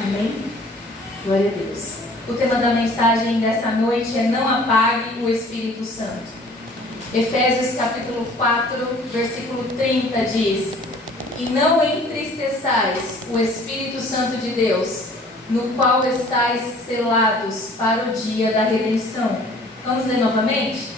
Amém? Glória a Deus. O tema da mensagem dessa noite é: não apague o Espírito Santo. Efésios capítulo 4, versículo 30 diz: e não entristeçais o Espírito Santo de Deus, no qual estáis selados para o dia da redenção. Vamos ler novamente?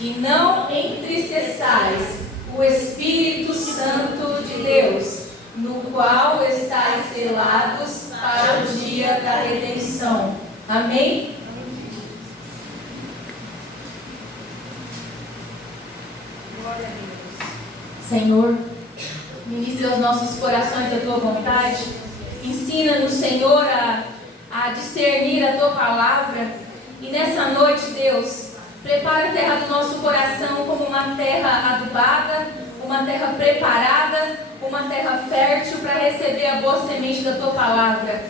E não entristeçais o Espírito Santo de Deus, no qual estáis selados para o dia da redenção. Amém? Glória a Deus. Senhor, ministra aos nossos corações a Tua vontade. Ensina-nos, Senhor, a discernir a Tua palavra. E nessa noite, Deus, prepara a terra do nosso coração como uma terra adubada, uma terra preparada, uma terra fértil para receber a boa semente da Tua palavra.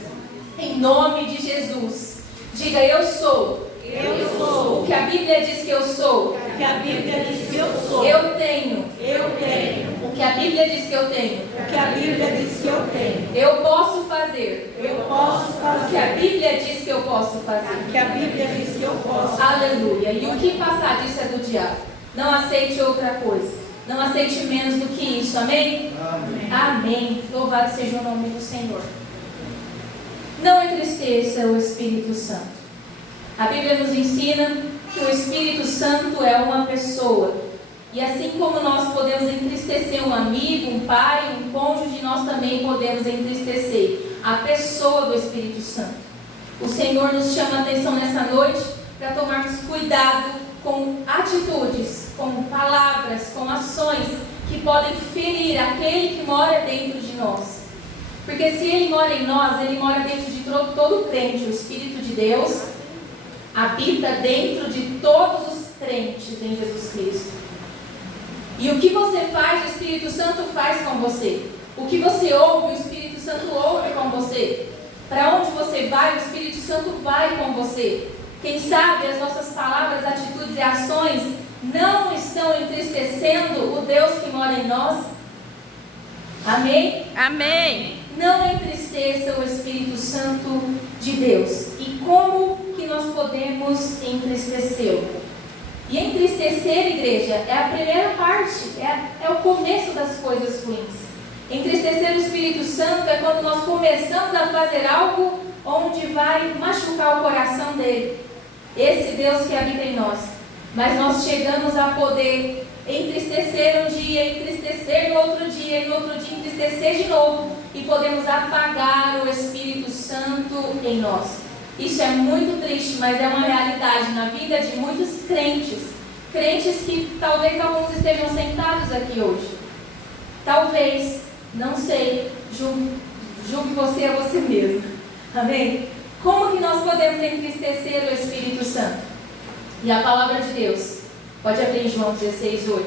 Em nome de Jesus. Diga: eu sou. Eu sou O que a Bíblia diz que eu sou. o que a Bíblia diz que eu sou. Eu tenho. Eu tenho O que a Bíblia diz que eu tenho. o que a Bíblia diz que eu tenho. Eu posso fazer. Eu posso O que a fazer Bíblia diz que eu posso fazer. o que a Bíblia diz que eu posso. Aleluia. E o que passar disso é do diabo. Não aceite outra coisa. Não aceite menos do que isso. Amém? Amém. Amém. Louvado seja o nome do Senhor. Não entristeça o Espírito Santo. A Bíblia nos ensina que o Espírito Santo é uma pessoa. E assim como nós podemos entristecer um amigo, um pai, um cônjuge, nós também podemos entristecer a pessoa do Espírito Santo. O Senhor nos chama a atenção nessa noite para tomarmos cuidado com atitudes, com palavras, com ações que podem ferir aquele que mora dentro de nós. Porque se Ele mora em nós, Ele mora dentro de todo crente. O Espírito de Deus habita dentro de todos os crentes em Jesus Cristo. E o que você faz, o Espírito Santo faz com você. O que você ouve, o Espírito Santo ouve com você. Para onde você vai, o Espírito Santo vai com você. Quem sabe as nossas palavras, atitudes e ações não estão entristecendo o Deus que mora em nós? Amém? Amém. Não entristeça o Espírito Santo de Deus. E como que nós podemos entristecê-lo? E entristecer, igreja, é a primeira parte, é o começo das coisas ruins. Entristecer o Espírito Santo é quando nós começamos a fazer algo onde vai machucar o coração dele. Esse Deus que habita em nós. Mas nós chegamos a poder entristecer um dia, entristecer no outro dia, e no outro dia entristecer de novo. E podemos apagar o Espírito Santo em nós. Isso é muito triste, mas é uma realidade na vida de muitos crentes. Crentes que talvez alguns estejam sentados aqui hoje. Talvez, não sei, julgue você a você mesmo. Amém? Como que nós podemos entristecer o Espírito Santo? E a palavra de Deus, pode abrir em João 16:8.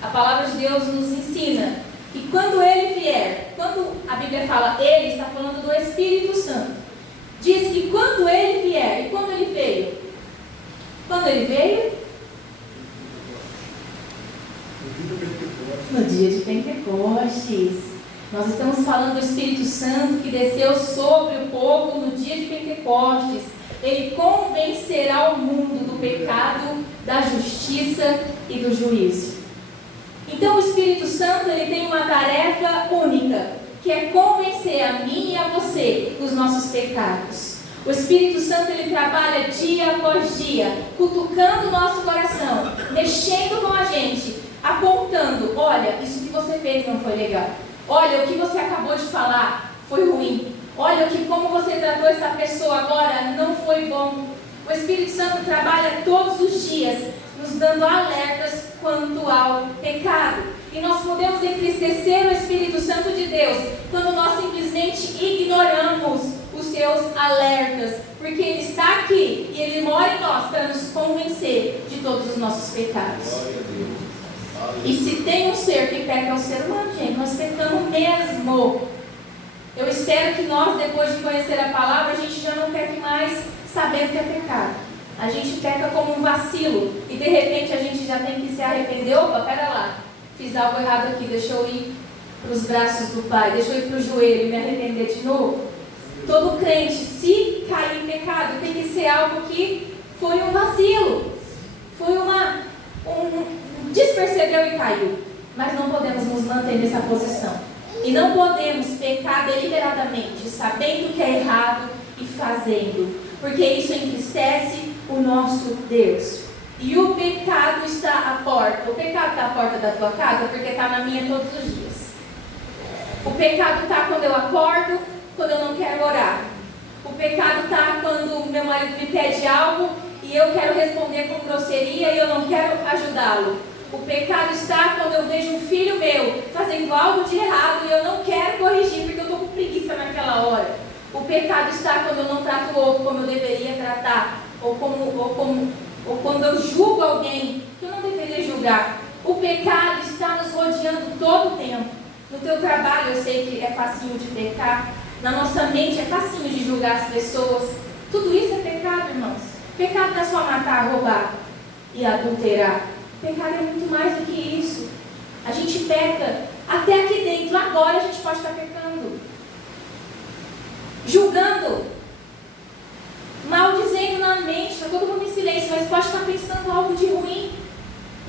A palavra de Deus nos ensina que quando Ele vier, quando a Bíblia fala Ele, está falando do Espírito Santo. Diz que quando Ele vier, e quando Ele veio? Quando Ele veio? No dia de Pentecostes. Nós estamos falando do Espírito Santo que desceu sobre o povo no dia de Pentecostes. Ele convencerá o mundo do pecado, da justiça e do juízo. Então o Espírito Santo ele tem uma tarefa única, que é convencer a mim e a você dos nossos pecados. O Espírito Santo ele trabalha dia após dia, cutucando o nosso coração, mexendo com a gente, apontando: olha, isso que você fez não foi legal. Olha, o que você acabou de falar foi ruim. Olha, como você tratou essa pessoa agora não foi bom. O Espírito Santo trabalha todos os dias, nos dando alertas quanto ao pecado. E nós podemos entristecer o Espírito Santo de Deus quando nós simplesmente ignoramos os seus alertas, porque Ele está aqui e Ele mora em nós para nos convencer de todos os nossos pecados. E se tem um ser que peca é o ser humano, gente, nós pecamos mesmo. Eu espero que nós, depois de conhecer a palavra, a gente já não peque mais sabendo que é pecado. A gente peca como um vacilo e de repente a gente já tem que se arrepender. Opa, pera lá, fiz algo errado aqui, deixa eu ir para os braços do Pai, deixa eu ir para o joelho e me arrepender de novo. Todo crente, se cair em pecado, tem que ser algo que foi um vacilo, foi despercebeu e caiu. Mas não podemos nos manter nessa posição. E não podemos pecar deliberadamente, sabendo que é errado e fazendo, porque isso entristece o nosso Deus. E o pecado está à porta. O pecado está à porta da tua casa porque está na minha todos os dias. O pecado está quando eu acordo, quando eu não quero orar. O pecado está quando meu marido me pede algo e eu quero responder com grosseria e eu não quero ajudá-lo. O pecado está quando eu vejo um filho meu fazendo algo de errado e eu não quero corrigir porque eu estou com preguiça naquela hora. O pecado está quando eu não trato o outro como eu deveria tratar, ou quando eu julgo alguém que eu não deveria julgar. O pecado está nos rodeando todo o tempo. No teu trabalho eu sei que é facinho de pecar, na nossa mente é facinho de julgar as pessoas. Tudo isso é pecado, irmãos. Pecado não é só matar, roubar e adulterar. Pecado é muito mais do que isso. A gente peca até aqui dentro. Agora a gente pode estar pecando, julgando, maldizendo na mente. Está todo mundo em silêncio, mas pode estar pensando algo de ruim.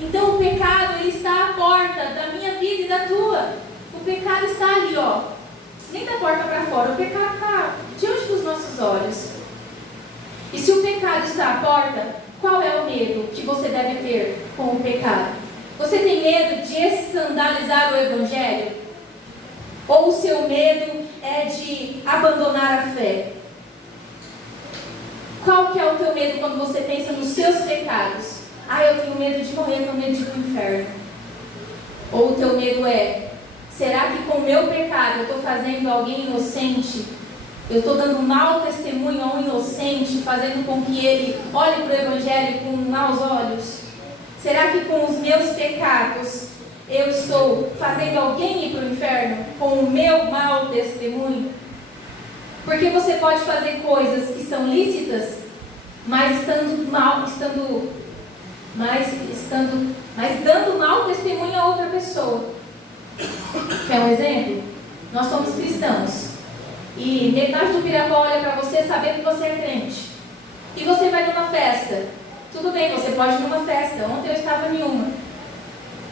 Então o pecado, ele está à porta da minha vida e da tua. O pecado está ali, ó, nem da porta para fora. O pecado está diante dos nossos olhos. E se o pecado está à porta, qual é o medo que você deve ter com o pecado? Você tem medo de escandalizar o Evangelho? Ou o seu medo é de abandonar a fé? Qual que é o teu medo quando você pensa nos seus pecados? Eu tenho medo de morrer, tenho medo de ir para o inferno. Ou o teu medo é, será que com o meu pecado eu estou fazendo alguém inocente? Eu estou dando mau testemunho a um inocente, fazendo com que ele olhe para o Evangelho com maus olhos? Será que com os meus pecados eu estou fazendo alguém ir para o inferno com o meu mau testemunho? Porque você pode fazer coisas que são lícitas, mas dando mau testemunho a outra pessoa. Quer um exemplo? Nós somos cristãos. E metade do Pirapó olha para você sabendo que você é crente. E você vai numa festa. Tudo bem, você pode ir numa festa. Ontem eu estava em uma.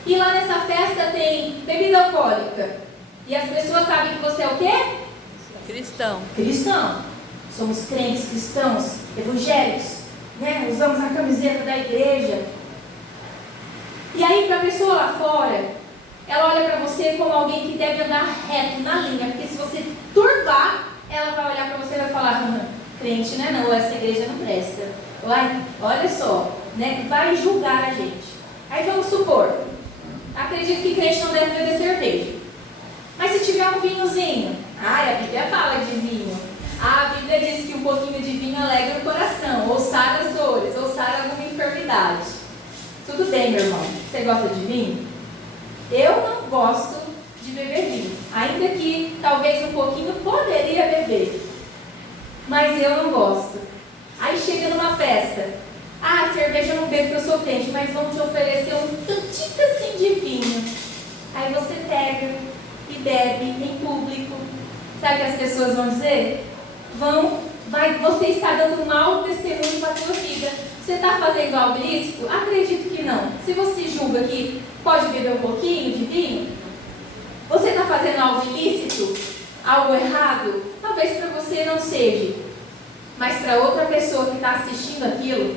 E lá nessa festa tem bebida alcoólica. E as pessoas sabem que você é o quê? Cristão. Cristão. Somos crentes, cristãos, evangélicos, né? Usamos a camiseta da igreja. E aí, para a pessoa lá fora, ela olha para você como alguém que deve andar reto, na linha. Porque se você turbar, ela vai olhar para você e vai falar, crente, né? Não, essa igreja não presta. Olha só, né? Vai julgar a gente. Aí vamos supor, acredito que crente não deve beber cerveja. Mas se tiver um vinhozinho, a Bíblia fala de vinho. A Bíblia diz que um pouquinho de vinho alegra o coração, ou sara as dores, ou sara alguma enfermidade. Tudo bem, meu irmão? Você gosta de vinho? Eu não gosto de beber vinho. Ainda que talvez um pouquinho poderia beber. Mas eu não gosto. Aí chega numa festa. Cerveja eu não bebo porque eu sou crente, mas vão te oferecer um tantinho assim de vinho. Aí você pega e bebe em público. Sabe o que as pessoas vão dizer? Você está dando mau testemunho para a sua vida. Você está fazendo algo ilícito? Acredito que não. Se você julga que pode beber um pouquinho de vinho, você está fazendo algo ilícito? Algo errado? Talvez para você não seja. Mas para outra pessoa que está assistindo aquilo,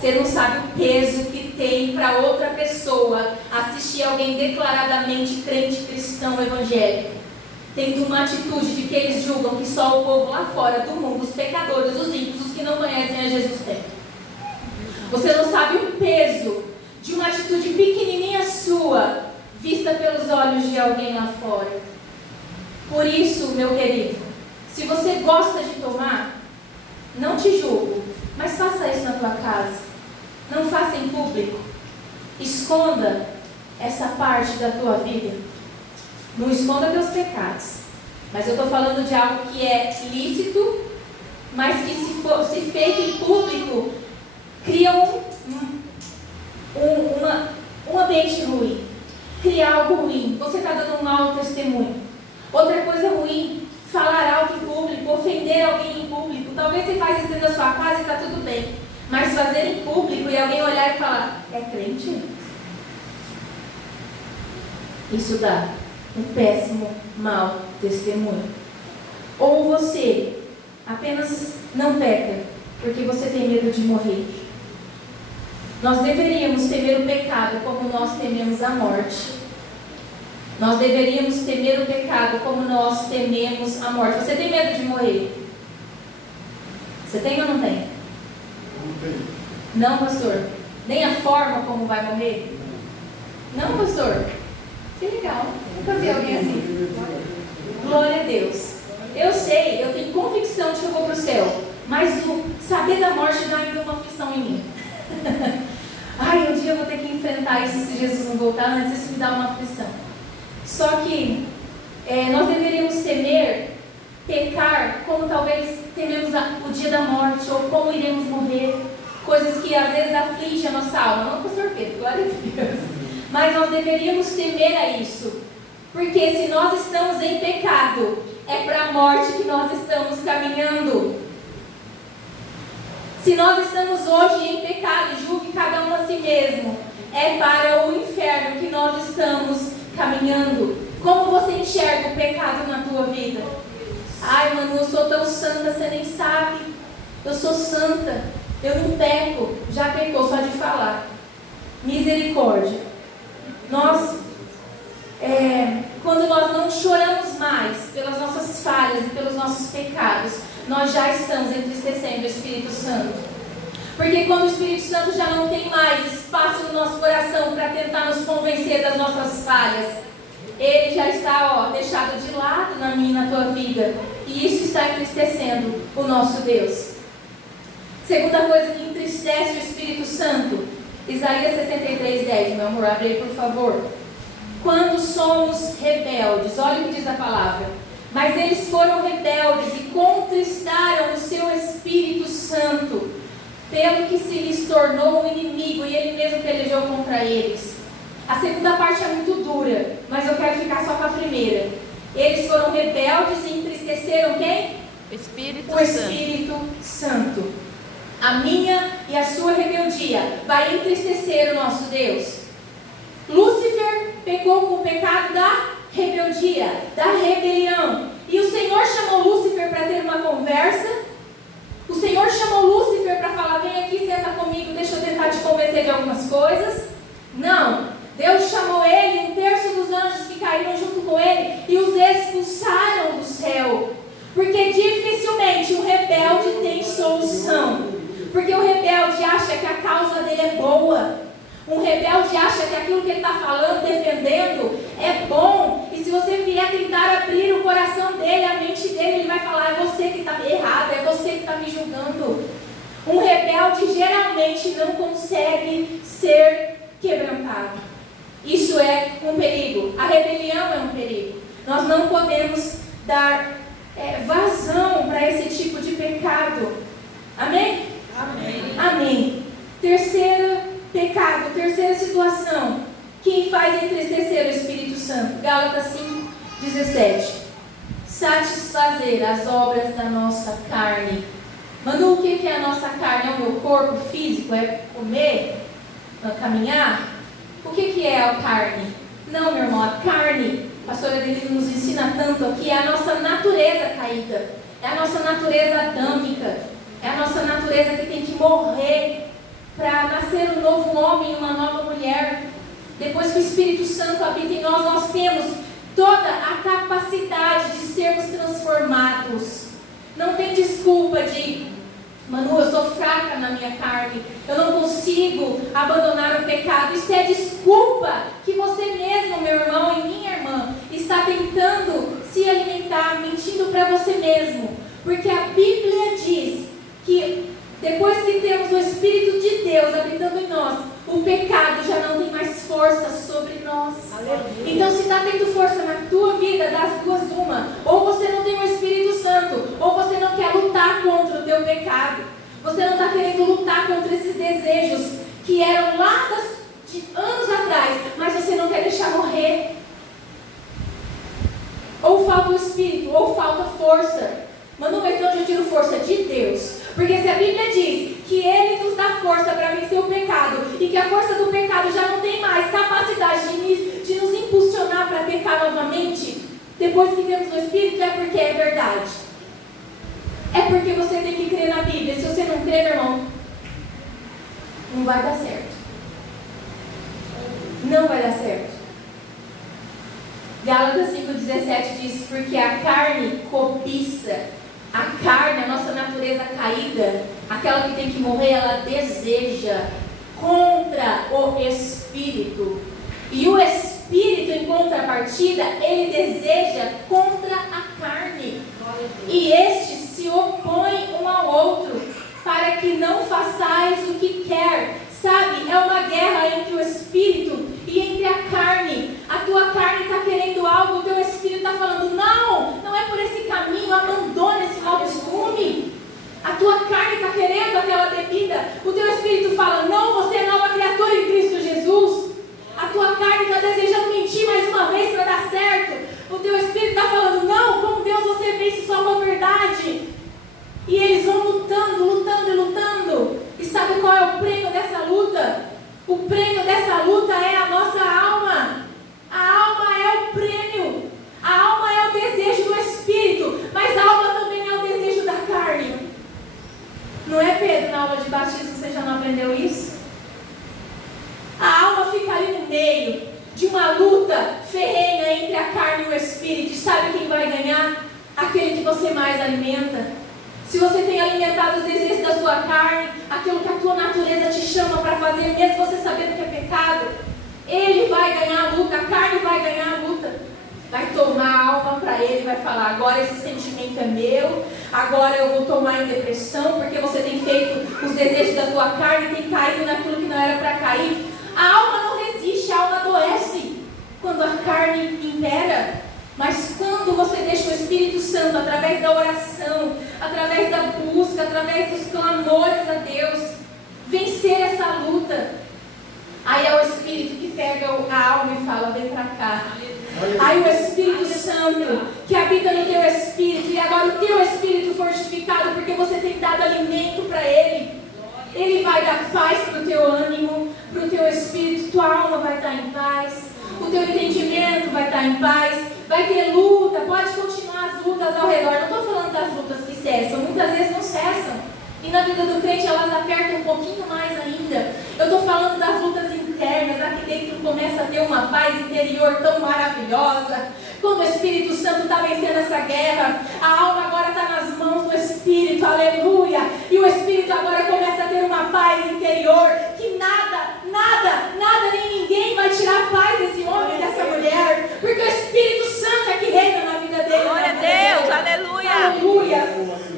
você não sabe o peso que tem para outra pessoa assistir alguém declaradamente crente, cristão, evangélico, tendo uma atitude de que eles julgam que só o povo lá fora do mundo, os pecadores, os ímpios, os que não conhecem a Jesus tem. Você não sabe o peso de uma atitude pequenininha sua, vista pelos olhos de alguém lá fora. Por isso, meu querido, se você gosta de tomar, não te julgo, mas faça isso na tua casa. Não faça em público. Esconda essa parte da tua vida. Não esconda teus pecados. Mas eu estou falando de algo que é lícito, mas que se feito em público, cria um ambiente ruim. Cria algo ruim. Você está dando um mau testemunho. Outra coisa ruim, falar alto em público, Talvez você faz isso dentro da sua casa e está tudo bem. Mas fazer em público e alguém olhar e falar, é crente? Isso dá um péssimo, mau testemunho. Ou você apenas não peca porque você tem medo de morrer. Nós deveríamos temer o pecado como nós tememos a morte. Nós deveríamos temer o pecado como nós tememos a morte. Você tem medo de morrer? Você tem ou não tem? Não tem. Não, pastor? Nem a forma como vai morrer? Não, pastor? Que legal. Nunca vi alguém assim. Glória a Deus. Eu sei, eu tenho convicção de que eu vou para o céu. Mas o saber da morte dá ainda uma aflição em mim. Ai, um dia eu vou ter que enfrentar isso se Jesus não voltar, mas isso me dá uma aflição. Só que nós deveríamos temer, pecar, como talvez tememos o dia da morte, ou como iremos morrer, coisas que às vezes afligem a nossa alma. Não, pastor Pedro, glória a Deus. Mas nós deveríamos temer a isso, porque se nós estamos em pecado, é para a morte que nós estamos caminhando. Se nós estamos hoje em pecado, julgue cada um a si mesmo, é para o inferno que nós estamos caminhando. Como você enxerga o pecado na tua vida? Ai, mano, eu sou tão santa, você nem sabe. Eu sou santa, eu não peco. Já pecou só de falar. Misericórdia. Quando nós não choramos mais pelas nossas falhas e pelos nossos pecados, nós já estamos entristecendo o Espírito Santo. Porque quando o Espírito Santo já não tem mais espaço no nosso coração para tentar nos convencer das nossas falhas, ele já está deixado de lado na minha e na tua vida. E isso está entristecendo o nosso Deus. Segunda coisa que entristece o Espírito Santo, Isaías 63:10, meu amor, abre aí por favor. Quando somos rebeldes, olha o que diz a palavra. Mas eles foram rebeldes e contristaram o seu Espírito Santo, pelo que se lhes tornou um inimigo, e ele mesmo pelejou contra eles. A segunda parte é muito dura, mas eu quero ficar só com a primeira. Eles foram rebeldes e entristeceram quem? O O Espírito Santo. A minha e a sua rebeldia vai entristecer o nosso Deus. Lúcifer pecou com o pecado da rebeldia, da rebelião. E o Senhor chamou Lúcifer para ter uma conversa. O Senhor chamou Lúcifer para falar, vem aqui, senta comigo, deixa eu tentar te convencer de algumas coisas. Não. Deus chamou ele, 1/3 dos anjos que caíram junto com ele, e os expulsaram do céu. Porque dificilmente o rebelde tem solução. Porque o rebelde acha que a causa dele é boa. Um rebelde acha que aquilo que ele está falando, defendendo, é bom. E se você vier tentar abrir o coração dele, a mente dele, ele vai falar, é você que está errado, é você que está me julgando. Um rebelde geralmente não consegue ser quebrantado. Isso é um perigo. A rebelião é um perigo. Nós não podemos dar vazão para esse tipo de pecado. Amém? Amém. Amém. Terceiro pecado, terceira situação que faz entristecer o Espírito Santo. Gálatas 5:17. Satisfazer as obras da nossa carne. Manu, o que é a nossa carne? É o meu corpo físico? É comer? É caminhar? O que é a carne? Não, meu irmão, a carne, a pastora Denise nos ensina tanto aqui, é a nossa natureza caída, é a nossa natureza adâmica, é a nossa natureza que tem que morrer para nascer um novo homem e uma nova mulher. Depois que o Espírito Santo habita em nós, nós temos toda a capacidade de sermos transformados. Não tem desculpa de, Manu, eu sou fraca na minha carne, eu não consigo abandonar o pecado. Isso é desculpa que você mesmo, meu irmão e minha irmã, está tentando se alimentar, mentindo para você mesmo. Porque a Bíblia diz que depois que temos o Espírito de Deus habitando em nós, o pecado já não tem mais força sobre nós. Aleluia. Então, se está tendo força na tua vida, das duas uma. Ou você não tem o Espírito Santo, ou você não quer lutar contra o teu pecado. Você não está querendo lutar contra esses desejos que eram lá de anos atrás, mas você não quer deixar morrer. Ou falta o Espírito, ou falta força. Manu, mas de onde eu tiro força? De Deus. Porque se a Bíblia diz que Ele nos dá força para vencer o pecado e que a força do pecado já não tem mais capacidade de nos impulsionar para pecar novamente, depois que temos o Espírito, é porque é verdade. É porque você tem que crer na Bíblia. Se você não crer, meu irmão, não vai dar certo. Não vai dar certo. Gálatas 5,17 diz: porque a carne cobiça, a carne, a nossa natureza caída, aquela que tem que morrer, ela deseja contra o Espírito. E o Espírito, em contrapartida, ele deseja contra a carne. E estes se opõem um ao outro, para que não façais o que quer. Sabe, é uma guerra entre o Espírito e entre a carne. A tua carne está querendo algo, o teu Espírito está falando, não é por esse caminho, abandona esse mau costume. A tua carne está querendo aquela bebida, o teu Espírito fala, não, você é nova criatura em Cristo Jesus. A tua carne está desejando mentir mais uma vez para dar certo. O teu Espírito está falando, não, com Deus você vence só com a verdade. E eles vão lutando, lutando e lutando. E sabe qual é o prêmio dessa luta? O prêmio dessa luta é a nossa alma. A alma é o prêmio. A alma é o desejo do Espírito, mas a alma também é o desejo da carne. Não é, Pedro? Na aula de batismo você já não aprendeu isso? A alma fica ali no meio de uma luta ferrenha entre a carne e o Espírito. E sabe quem vai ganhar? Aquele que você mais alimenta. Se você tem alimentado os desejos da sua carne, aquilo que a tua natureza te chama para fazer, mesmo você sabendo que é pecado, ele vai ganhar a luta, a carne vai ganhar a luta. Vai tomar a alma para ele, vai falar, agora esse sentimento é meu, agora eu vou tomar em depressão, porque você tem feito os desejos da tua carne e tem caído naquilo que não era para cair. A alma não resiste, a alma adoece quando a carne impera. Mas quando você deixa o Espírito Santo, através da oração, através da busca, através dos clamores a Deus, vencer essa luta, aí é o Espírito que pega a alma e fala, vem pra cá. Aí o Espírito Santo, que habita no teu Espírito, e agora o teu Espírito fortificado, porque você tem dado alimento para Ele, Ele vai dar paz para o teu ânimo, para o teu Espírito, tua alma vai estar em paz, o teu entendimento vai estar em paz. Vai ter luta, pode continuar as lutas ao redor. Não estou falando das lutas que cessam, muitas vezes não cessam. E na vida do crente elas apertam um pouquinho mais ainda. Eu estou falando das lutas internas, aqui dentro começa a ter uma paz interior tão maravilhosa. Quando o Espírito Santo está vencendo essa guerra, a alma agora está nas mãos do Espírito, aleluia. E o Espírito agora começa a ter uma paz interior, que nada, nem ninguém vai tirar a paz desse homem, dessa mulher, porque o Espírito Santo é que reina na vida dele. Glória a Deus, aleluia. Aleluia,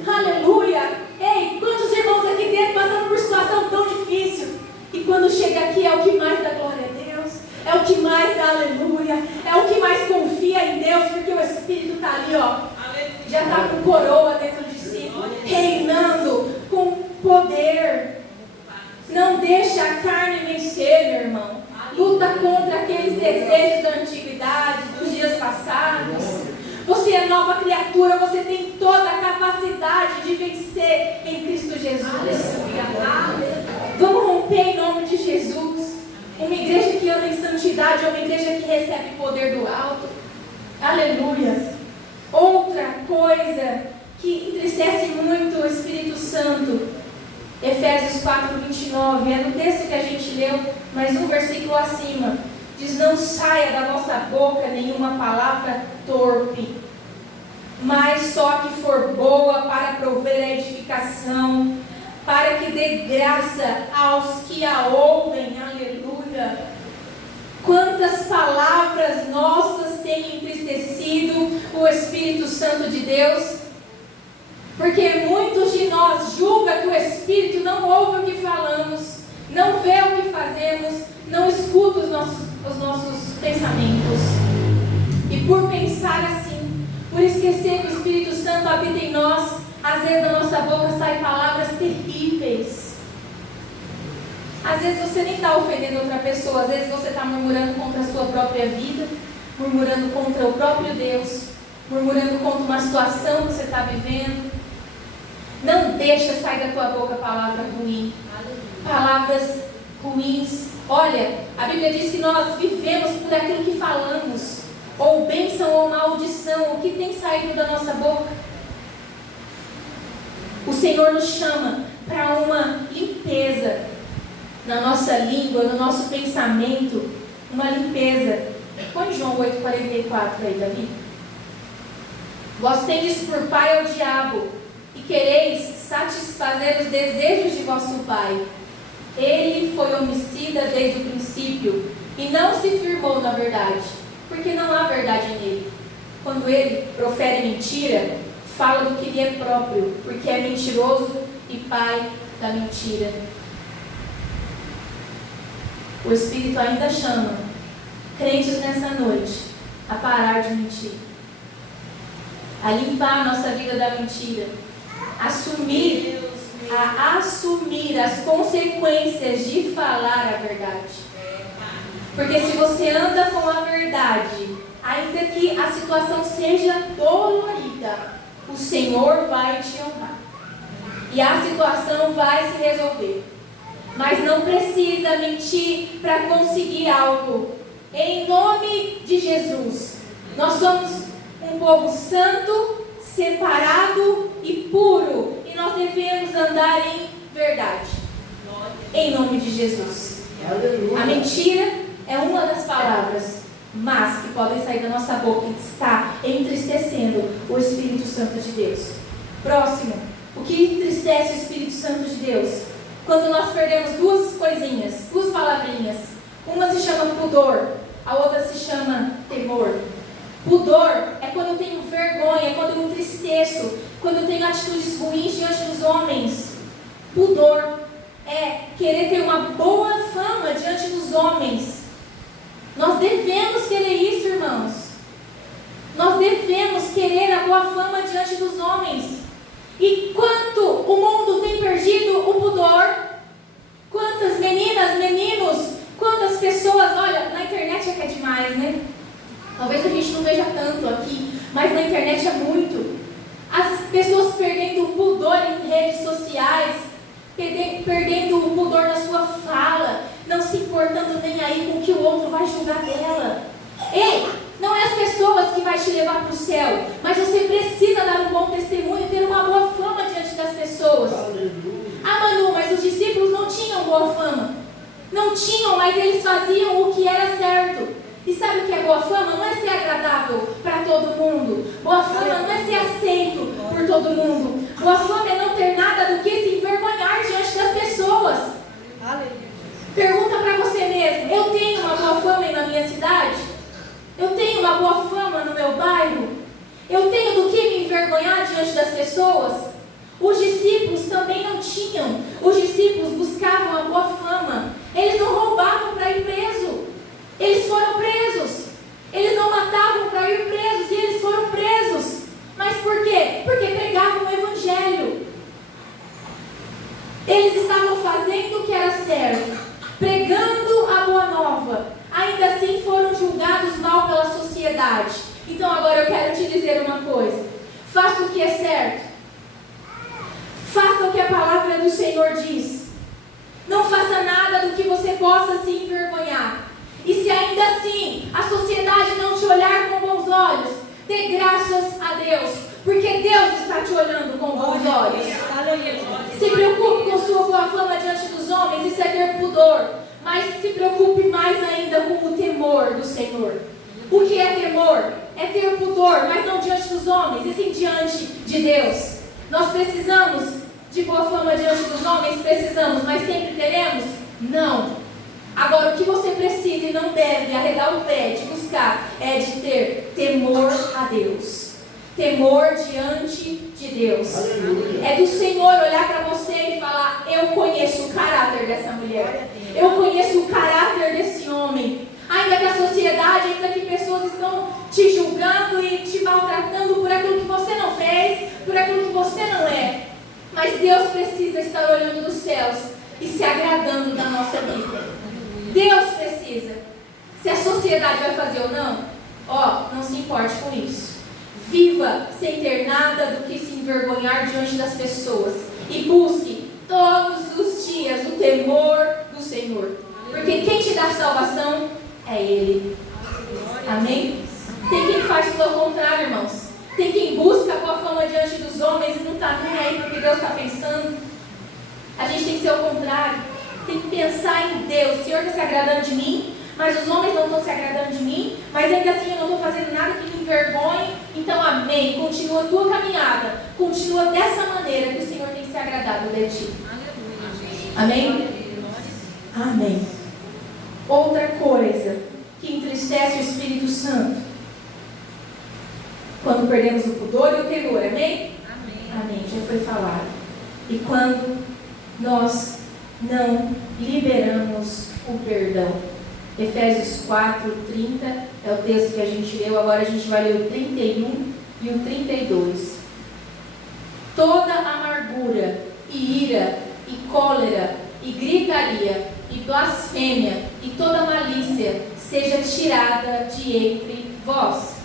aleluia. Ei, quantos irmãos aqui dentro passando por situação tão difícil, e quando chega aqui é o que mais dá glória a Deus, é o que mais dá aleluia, é o que mais confia em Deus, porque o Espírito está ali, ó, já está com coroa dentro de si, reinando com poder. Não deixa a carne vencer, meu irmão. Luta contra aqueles desejos da antiguidade, dos dias passados. Você é nova criatura, você tem toda a capacidade de vencer em Cristo Jesus. Vamos romper em nome de Jesus. Uma igreja que anda em santidade é uma igreja que recebe poder do alto. Aleluia. Outra coisa que entristece muito o Espírito Santo, Efésios 4:29, é no texto que a gente leu, mas um versículo acima, diz, não saia da vossa boca nenhuma palavra torpe, mas só que for boa para prover a edificação, para que dê graça aos que a ouvem, aleluia. Quantas palavras nossas têm entristecido o Espírito Santo de Deus? Porque muitos de nós julgam que o Espírito não ouve o que falamos, não vê o que fazemos, não escuta os nossos pensamentos. E por pensar assim, por esquecer que o Espírito Santo habita em nós, às vezes da nossa boca saem palavras terríveis. Às vezes você nem está ofendendo outra pessoa, às vezes você está murmurando contra a sua própria vida, murmurando contra o próprio Deus, murmurando contra uma situação que você está vivendo. Não deixa sair da tua boca palavra ruim. Palavras ruins. Olha, a Bíblia diz que nós vivemos por aquilo que falamos. Ou bênção ou maldição. O que tem saído da nossa boca? O Senhor nos chama para uma limpeza na nossa língua, no nosso pensamento. Uma limpeza. Põe João 8,44 aí, Davi. Vós tendes por pai ao diabo, e quereis satisfazer os desejos de vosso pai. Ele foi homicida desde o princípio, e não se firmou na verdade, porque não há verdade nele. Quando ele profere mentira, fala do que lhe é próprio, porque é mentiroso e pai da mentira. O Espírito ainda chama crentes nessa noite a parar de mentir, a limpar a nossa vida da mentira, assumir as consequências de falar a verdade. Porque se você anda com a verdade, ainda que a situação seja dolorida, o Senhor vai te honrar e a situação vai se resolver. Mas não precisa mentir para conseguir algo. Em nome de Jesus, nós somos um povo santo, separado e puro, e nós devemos andar em verdade. Em nome de Jesus. A mentira é uma das palavras más que podem sair da nossa boca e está entristecendo o Espírito Santo de Deus. Próximo, o que entristece o Espírito Santo de Deus? Quando nós perdemos duas coisinhas, duas palavrinhas. Uma se chama pudor, a outra se chama temor. Pudor é quando eu tenho vergonha, quando eu me entristeço, quando eu tenho atitudes ruins diante dos homens. Pudor é querer ter uma boa fama diante dos homens. Nós devemos querer isso, irmãos. Nós devemos querer a boa fama diante dos homens. E quanto o mundo tem perdido o pudor? Quantas meninas, meninos, quantas pessoas, olha, na internet é que é demais, né? Talvez a gente não veja tanto aqui, mas na internet é muito. As pessoas perdendo o pudor em redes sociais, perdendo o pudor na sua fala, não se importando nem aí com o que o outro vai julgar dela. Ei, não é as pessoas que vai te levar para o céu, mas você precisa dar um bom testemunho e ter uma boa fama diante das pessoas. Ah, Manu, mas os discípulos não tinham boa fama. Não tinham, mas eles faziam o que era certo. E sabe o que é boa fama? Não é ser agradável para todo mundo. Boa fama não é ser aceito por todo mundo. Boa fama é não ter nada do que se envergonhar diante das pessoas. Pergunta para você mesmo: eu tenho uma boa fama na minha cidade? Eu tenho uma boa fama no meu bairro? Eu tenho do que me envergonhar diante das pessoas? Os discípulos também não tinham. Os discípulos buscavam a boa fama. Eles não roubavam para ir preso. Eles foram presos. Eles não matavam para ir presos, e eles foram presos. Mas por quê? Porque pregavam o Evangelho. Eles estavam fazendo o que era certo, pregando a boa nova. Ainda assim foram julgados mal pela sociedade. Então agora eu quero te dizer uma coisa: faça o que é certo. Faça o que a palavra do Senhor diz. Não faça nada do que você possa se envergonhar. E se ainda assim a sociedade não te olhar com bons olhos, dê graças a Deus, porque Deus está te olhando com bons olhos. Se preocupe com sua boa fama diante dos homens, isso é ter pudor. Mas se preocupe mais ainda com o temor do Senhor. O que é temor? É ter pudor, mas não diante dos homens, e sim diante de Deus. Nós precisamos de boa fama diante dos homens? Precisamos, mas sempre teremos? Não. Agora, o que você precisa e não deve arredar o pé de buscar é de ter temor a Deus. Temor diante de Deus. Aleluia. É do Senhor olhar para você e falar: eu conheço o caráter dessa mulher. Eu conheço o caráter desse homem. Ainda que a sociedade, ainda que pessoas estão te julgando e te maltratando por aquilo que você não fez, por aquilo que você não é. Mas Deus precisa estar olhando dos céus e se agradando da nossa vida. Deus precisa. Se a sociedade vai fazer ou não, não se importe com isso. Viva sem ter nada do que se envergonhar diante das pessoas. E busque todos os dias o temor do Senhor. Porque quem te dá salvação é Ele. Amém? Tem quem faz tudo ao contrário, irmãos. Tem quem busca a boa fama diante dos homens e não está nem aí porque Deus está pensando. A gente tem que ser o contrário. Tem que pensar em Deus. O Senhor está se agradando de mim, mas os homens não estão se agradando de mim, mas ainda assim eu não estou fazendo nada que me envergonhe. Então, amém. Continua a tua caminhada. Continua dessa maneira que o Senhor tem se agradado de ti. Amém? Amém. Outra coisa que entristece o Espírito Santo, quando perdemos o pudor e o temor. Amém? Amém. Já foi falado. E quando nós não liberamos o perdão. Efésios 4:30 é o texto que a gente leu. Agora a gente vai ler o 31 e o 32. Toda amargura e ira e cólera e gritaria e blasfêmia e toda malícia seja tirada de entre vós.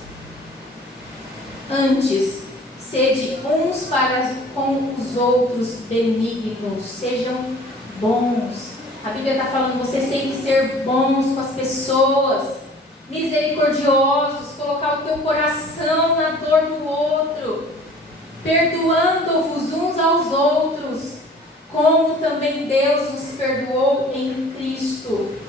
Antes, sede uns para com os outros benignos, sejam bons. A Bíblia está falando, vocês têm que ser bons com as pessoas, misericordiosos, colocar o teu coração na dor do outro, perdoando-vos uns aos outros, como também Deus nos perdoou em Cristo.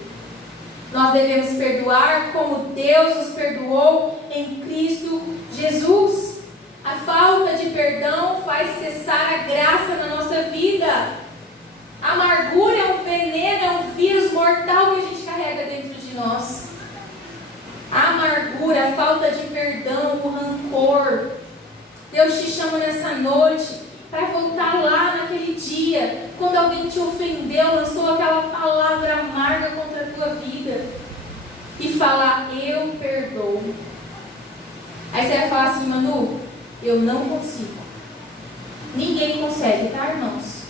Nós devemos perdoar como Deus nos perdoou em Cristo Jesus. A falta de perdão faz cessar a graça na nossa vida. A amargura é um veneno, é um vírus mortal que a gente carrega dentro de nós. A amargura, a falta de perdão, o rancor. Deus te chama nessa noite para voltar lá naquele dia, quando alguém te ofendeu, lançou aquela palavra amarga contra a tua vida, e falar, eu perdoo. Aí você vai falar assim, Manu, eu não consigo. Ninguém consegue, tá, irmãos?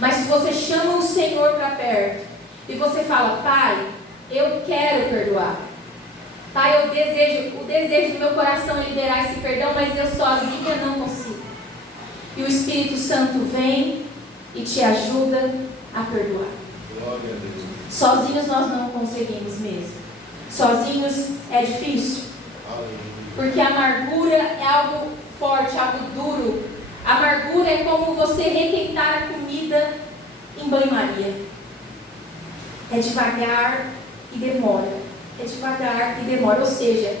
Mas se você chama o Senhor para perto, e você fala, Pai, eu quero perdoar. Pai, o desejo do meu coração é liberar esse perdão, mas eu sozinha não consigo. E o Espírito Santo vem e te ajuda a perdoar. Glória a Deus. Sozinhos nós não conseguimos mesmo. Sozinhos é difícil. Aleluia. Porque a amargura é algo forte, algo duro. A amargura é como você requentar a comida em banho-maria. É devagar e demora. É devagar e demora. Ou seja,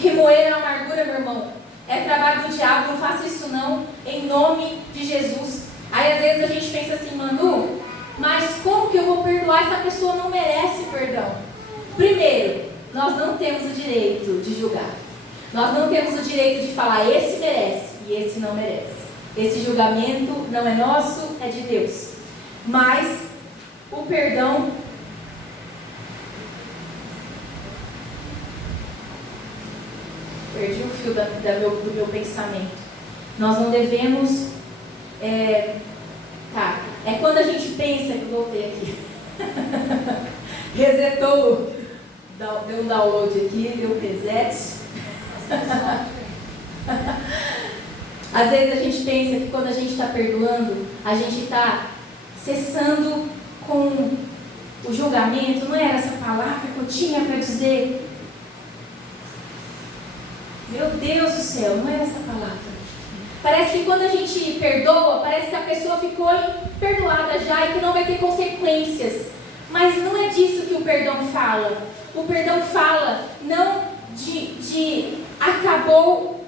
remoer a amargura, meu irmão, é trabalho do diabo. Não faça isso não, em nome de Jesus. Aí às vezes a gente pensa assim, Manu, mas como que eu vou perdoar? Essa pessoa não merece perdão. Primeiro, nós não temos o direito de julgar. Nós não temos o direito de falar, esse merece e esse não merece. Esse julgamento não é nosso, é de Deus. Mas o perdão perdi o fio do meu pensamento. Nós não devemos é quando a gente pensa que voltei aqui. Resetou, deu um download aqui, deu um reset. Às vezes a gente pensa que quando a gente está perdoando, a gente está cessando com o julgamento. Não era essa palavra que eu tinha para dizer. Meu Deus do céu, não era essa palavra. Parece que quando a gente perdoa, parece que a pessoa ficou perdoada já e que não vai ter consequências. Mas não é disso que o perdão fala. O perdão fala não de acabou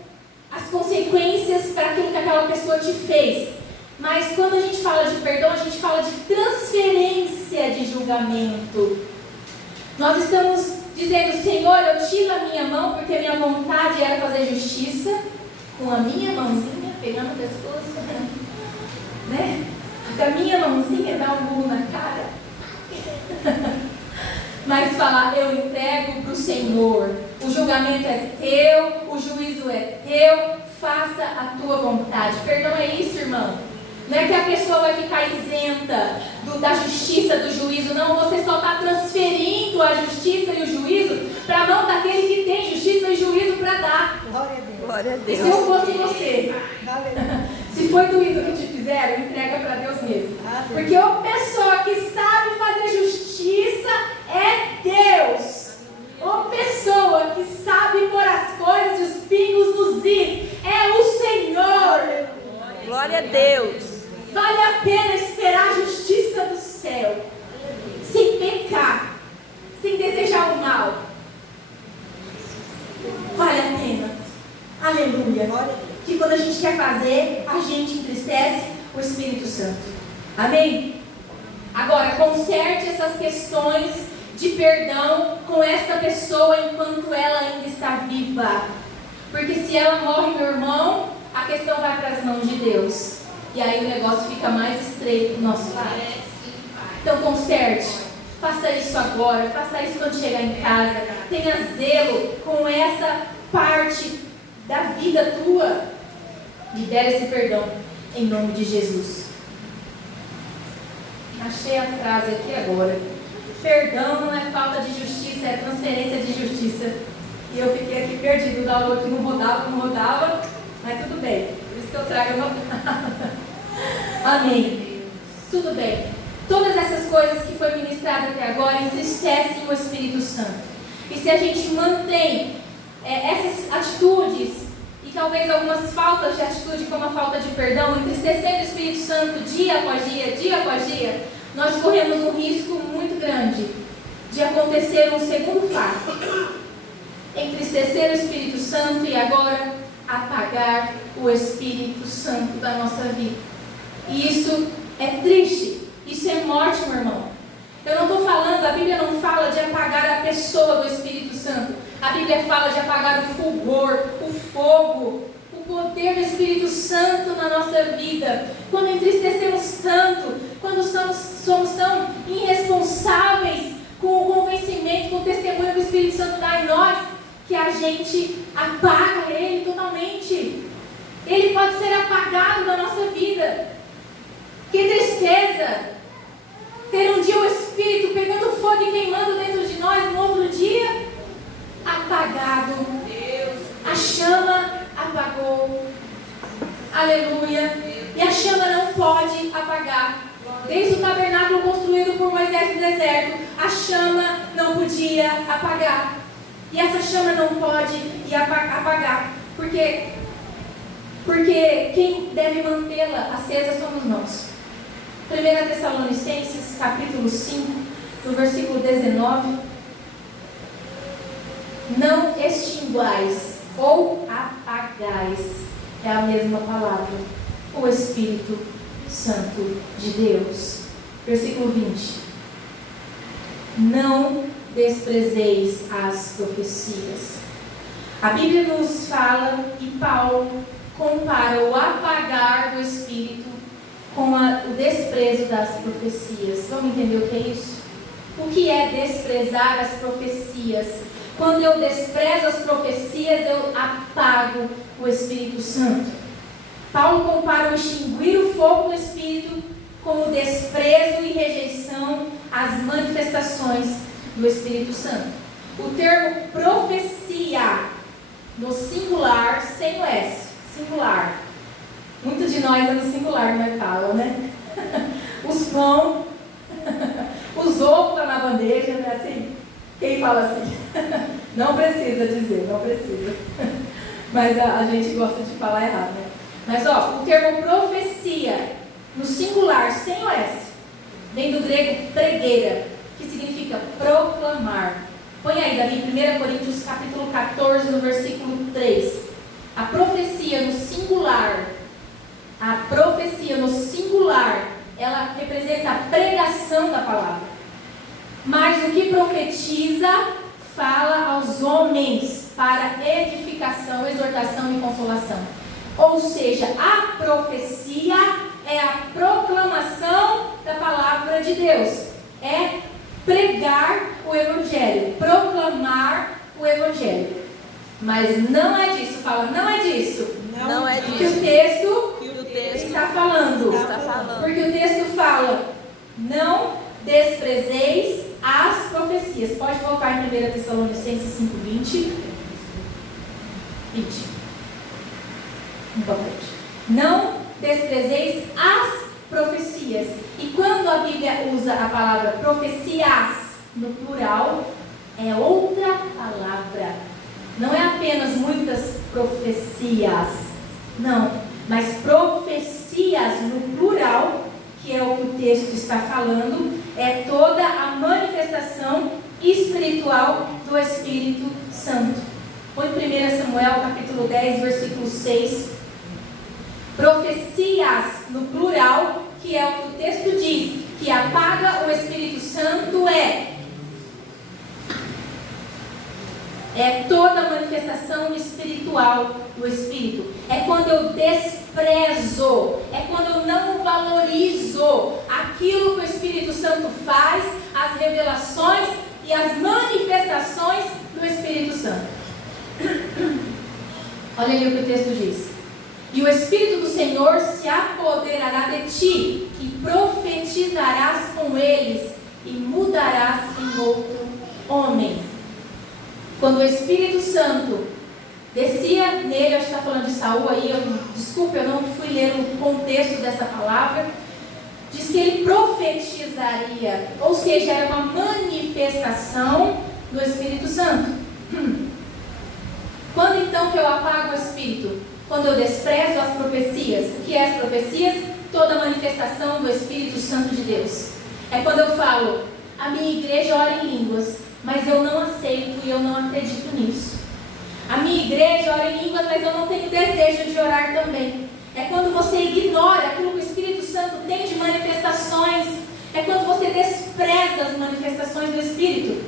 as consequências para aquilo que aquela pessoa te fez. Mas quando a gente fala de perdão, a gente fala de transferência de julgamento. Nós estamos dizendo, Senhor, eu tiro a minha mão porque a minha vontade era fazer justiça, com a minha mãozinha, pegando o pescoço, né? Com a minha mãozinha, dar um burro na cara. Mas falar, eu entrego para o Senhor, o julgamento é teu, o juízo é teu, faça a tua vontade. Perdão é isso, irmão. Não é que a pessoa vai ficar isenta da justiça, do juízo. Não, você só está transferindo a justiça e o juízo para a mão daquele que tem justiça e juízo para dar. Glória a Deus. E se eu fosse você, se foi doído o que te fizeram, fizeram, entrega para Deus mesmo. Porque a pessoa que sabe fazer justiça é Deus. A pessoa que sabe pôr as coisas e os pingos nos is é o Senhor. Glória a Deus. Vale a pena esperar a justiça do céu, sem pecar, sem desejar o mal. Vale a pena. Aleluia. Que quando a gente quer fazer, a gente entristece o Espírito Santo. Amém? Agora, conserte essas questões de perdão com esta pessoa enquanto ela ainda está viva. Porque se ela morre, meu irmão, a questão vai para as mãos de Deus. E aí o negócio fica mais estreito do nosso lado. Então conserte. Faça isso agora. Faça isso quando chegar em casa. Tenha zelo com essa parte da vida tua. Libera esse perdão em nome de Jesus. Achei a frase aqui agora. Perdão não é falta de justiça, é transferência de justiça. E eu fiquei aqui perdido, da aula que não rodava, mas tudo bem. Por isso que eu trago uma Amém. Tudo bem. Todas essas coisas que foi ministrado até agora entristecem o Espírito Santo. E se a gente mantém essas atitudes e talvez algumas faltas de atitude, como a falta de perdão, entristecendo o Espírito Santo dia após dia, nós corremos um risco muito grande de acontecer um segundo fato. Entristecer o Espírito Santo e agora apagar o Espírito Santo da nossa vida. E isso é triste, isso é morte, meu irmão. Eu não estou falando, a Bíblia não fala de apagar a pessoa do Espírito Santo. A Bíblia fala de apagar o fulgor, o fogo, o poder do Espírito Santo na nossa vida. Quando entristecemos tanto, quando somos tão irresponsáveis com o convencimento, com o testemunho que o Espírito Santo dá em nós, que a gente apaga ele totalmente. Ele pode ser apagado da nossa vida. Que tristeza ter um dia o Espírito pegando fogo e queimando dentro de nós, no outro dia apagado. A chama apagou. Aleluia. E a chama não pode apagar. Desde o tabernáculo construído por Moisés no deserto, a chama não podia apagar. E essa chama não pode apagar. Porque quem deve mantê-la acesa somos nós. 1 Tessalonicenses, capítulo 5, no versículo 19. Não extinguais ou apagais, é a mesma palavra, o Espírito Santo de Deus. Versículo 20. Não desprezeis as profecias. A Bíblia nos fala e Paulo compara o apagar do Espírito com o desprezo das profecias. Vamos entender o que é isso? O que é desprezar as profecias? Quando eu desprezo as profecias, eu apago o Espírito Santo. Paulo compara o extinguir o fogo do Espírito com o desprezo e rejeição às manifestações do Espírito Santo. O termo profecia, no singular, sem o S, singular. Muitos de nós é no singular, né? Falam, né? Os pão, os ovos estão na bandeja, né? Assim, quem fala assim? Não precisa dizer, não precisa. Mas a gente gosta de falar errado, né? Mas o termo profecia, no singular, sem o S, vem do grego pregueira, que significa proclamar. Põe aí, Davi, 1 Coríntios capítulo 14, no versículo 3. A profecia no singular, ela representa a pregação da palavra. Mas o que profetiza fala aos homens para edificação, exortação e consolação. Ou seja, a profecia é a proclamação da palavra de Deus. É pregar o Evangelho, proclamar o Evangelho. Mas não é disso, fala, não é disso. Não é disso. Que o texto está falando. Porque o texto fala, não desprezeis as profecias. Pode voltar em 1 Tessalonicenses 5, 20. Não desprezeis as usa a palavra profecias no plural, é outra palavra. Não é apenas muitas profecias, não, mas profecias no plural, que é o que o texto está falando, é toda a manifestação espiritual do Espírito Santo. Põe 1 Samuel capítulo 10, versículo 6. Profecias no plural, que é o que o texto diz, que apaga o Espírito Santo, é toda a manifestação espiritual do Espírito. É quando eu desprezo, é quando eu não valorizo aquilo que o Espírito Santo faz, as revelações e as manifestações do Espírito Santo. Olha ali o que o texto diz. E o Espírito do Senhor se apoderará de ti, e profetizarás com eles, e mudarás em outro homem. Quando o Espírito Santo descia nele, acho que está falando de Saul aí, desculpe, eu não fui ler o contexto dessa palavra, diz que ele profetizaria, ou seja, era uma manifestação do Espírito Santo. Quando então que eu apago o Espírito? Quando eu desprezo as profecias. O que é as profecias? Toda a manifestação do Espírito Santo de Deus. É quando eu falo, a minha igreja ora em línguas, mas eu não aceito e eu não acredito nisso. A minha igreja ora em línguas, mas eu não tenho desejo de orar também. É quando você ignora aquilo que o Espírito Santo tem de manifestações. É quando você despreza as manifestações do Espírito.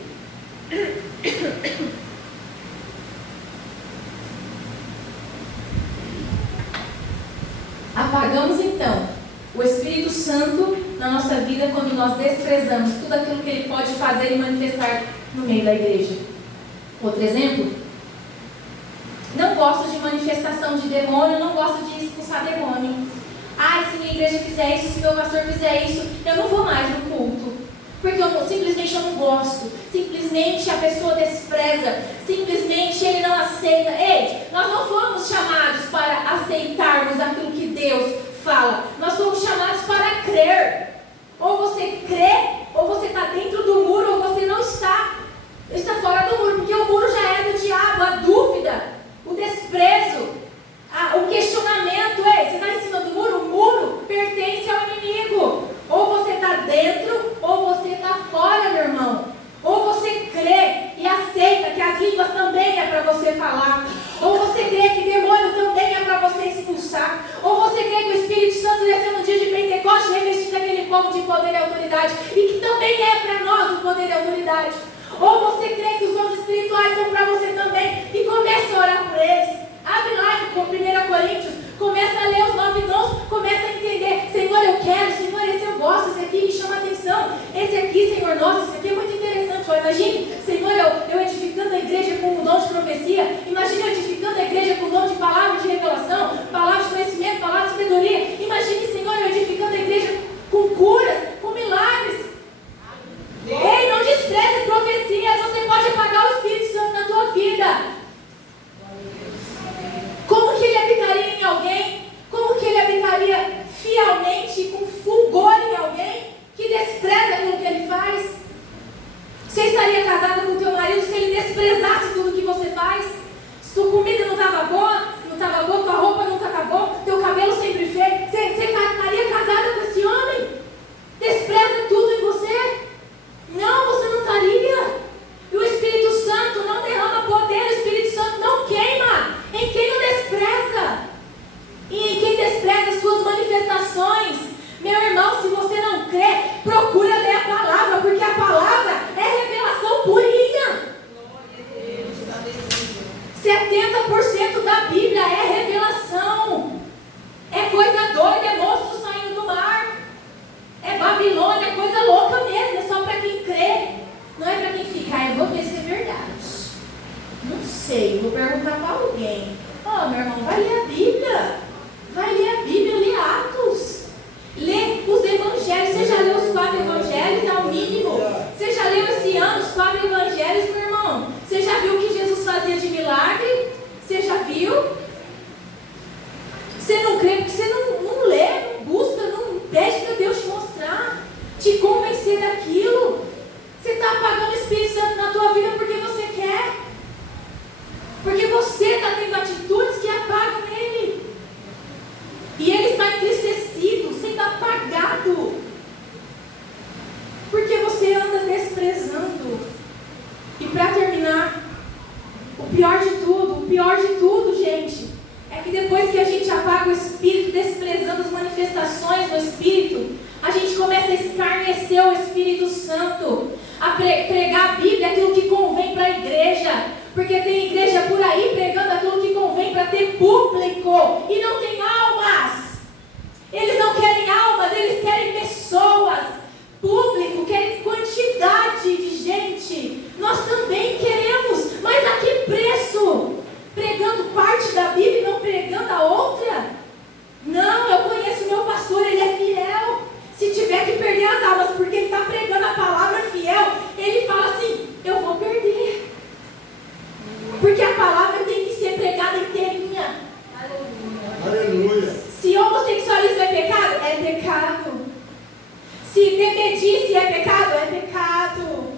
Apagamos então o Espírito Santo na nossa vida quando nós desprezamos tudo aquilo que ele pode fazer e manifestar no meio da igreja. Outro exemplo, não gosto de manifestação de demônio, não gosto de expulsar demônio. Se minha igreja fizer isso, se meu pastor fizer isso, eu não vou mais no culto, porque simplesmente eu não gosto, simplesmente a pessoa despreza, simplesmente ele não aceita. Ei, nós não fomos chamados para aceitarmos aquilo que Deus fala, nós fomos chamados para crer. Ou você crê, ou você está dentro do muro, ou você não está fora do muro, porque o muro já é do diabo. A dúvida, o desprezo, o questionamento, você está em cima do muro? O muro pertence ao inimigo. Ou você está dentro, ou você está fora, meu irmão. Ou você crê e aceita que as línguas também é para você falar. Ou você crê que demônio também é para você expulsar. Ou você crê que o Espírito Santo desceu no dia de Pentecostes, revestindo aquele povo de poder e autoridade, e que também é para nós o poder e autoridade. Ou você crê que os dons espirituais são para você também, e começa a orar por eles. Abre lá com 1 Coríntios, começa a ler os 9 dons, começa a entender, Senhor, eu quero, Senhor, esse eu gosto, esse aqui me chama a atenção, esse aqui, Senhor, nossa, esse aqui é muito interessante. Imagine, Senhor, eu edificando a igreja com o dom de profecia, imagine eu edificando a igreja com o dom de palavra de revelação, palavra de conhecimento, palavra de sabedoria. Imagine, Senhor, eu edificando a igreja com curas, com milagres. Ei, não despreze profecias, você pode apagar o Espírito Santo na tua vida. Como que ele habitaria em alguém? Como que ele habitaria pecado. Porque você anda desprezando. E para terminar, o pior de tudo, gente, é que depois que a gente apaga o Espírito, desprezando as manifestações do Espírito, a gente começa a escarnecer o Espírito Santo, a pregar a Bíblia, aquilo que convém para a igreja, porque tem igreja por aí pregando aquilo que convém para ter público, e não tem almas. Eles não querem almas, eles querem pessoas, público, querem quantidade de gente. Nós também queremos, mas a que preço? Pregando parte da Bíblia e não pregando a outra? Não, eu conheço meu pastor, ele é fiel. Se tiver que perder as almas porque ele está pregando a palavra fiel, ele fala assim, eu vou perder. Porque a palavra tem que ser pregada inteirinha. Aleluia. Se homossexualismo é pecado, é pecado. Se bebedice é pecado, é pecado.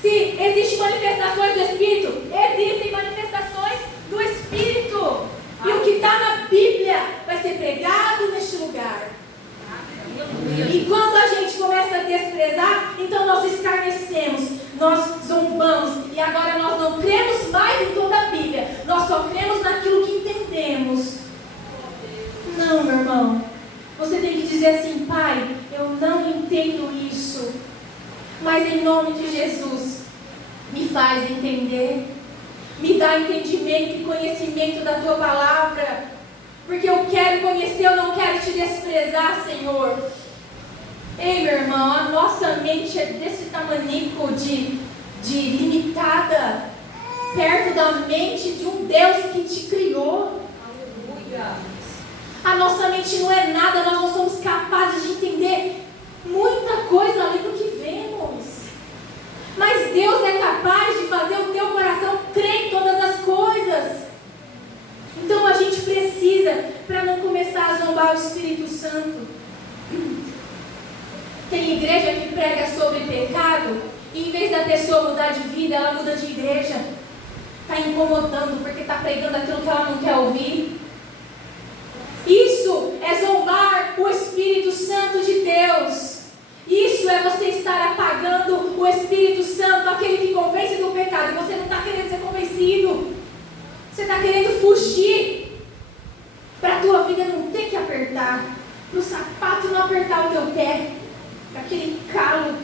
Se existem manifestações do Espírito, existem manifestações do Espírito. E o que está na Bíblia vai ser pregado neste lugar. E quando a gente começa a desprezar, então nós escarnecemos, nós zombamos. E agora nós não cremos mais em toda a Bíblia. Nós só cremos naquilo que entendemos. Não, meu irmão. Você tem que dizer assim, Pai, eu não entendo isso. Mas em nome de Jesus, me faz entender. Me dá entendimento e conhecimento da Tua palavra. Porque eu quero conhecer, eu não quero te desprezar, Senhor. Ei, meu irmão, a nossa mente é desse tamanico de limitada, perto da mente de um Deus que te criou. Aleluia. A nossa mente não é nada, nós não somos capazes de entender muita coisa além do que vemos. Mas Deus é capaz de fazer o teu coração crer em todas as coisas. Então a gente precisa, para não começar a zombar o Espírito Santo. Tem igreja que prega sobre pecado e em vez da pessoa mudar de vida, ela muda de igreja. Está incomodando porque está pregando aquilo que ela não quer ouvir. Isso é zombar o Espírito Santo de Deus. Isso é você estar apagando o Espírito Santo, aquele que convence do pecado. E você não está querendo ser convencido. Você está querendo fugir. Para a tua vida não ter que apertar. Para o sapato não apertar o teu pé. Para aquele calo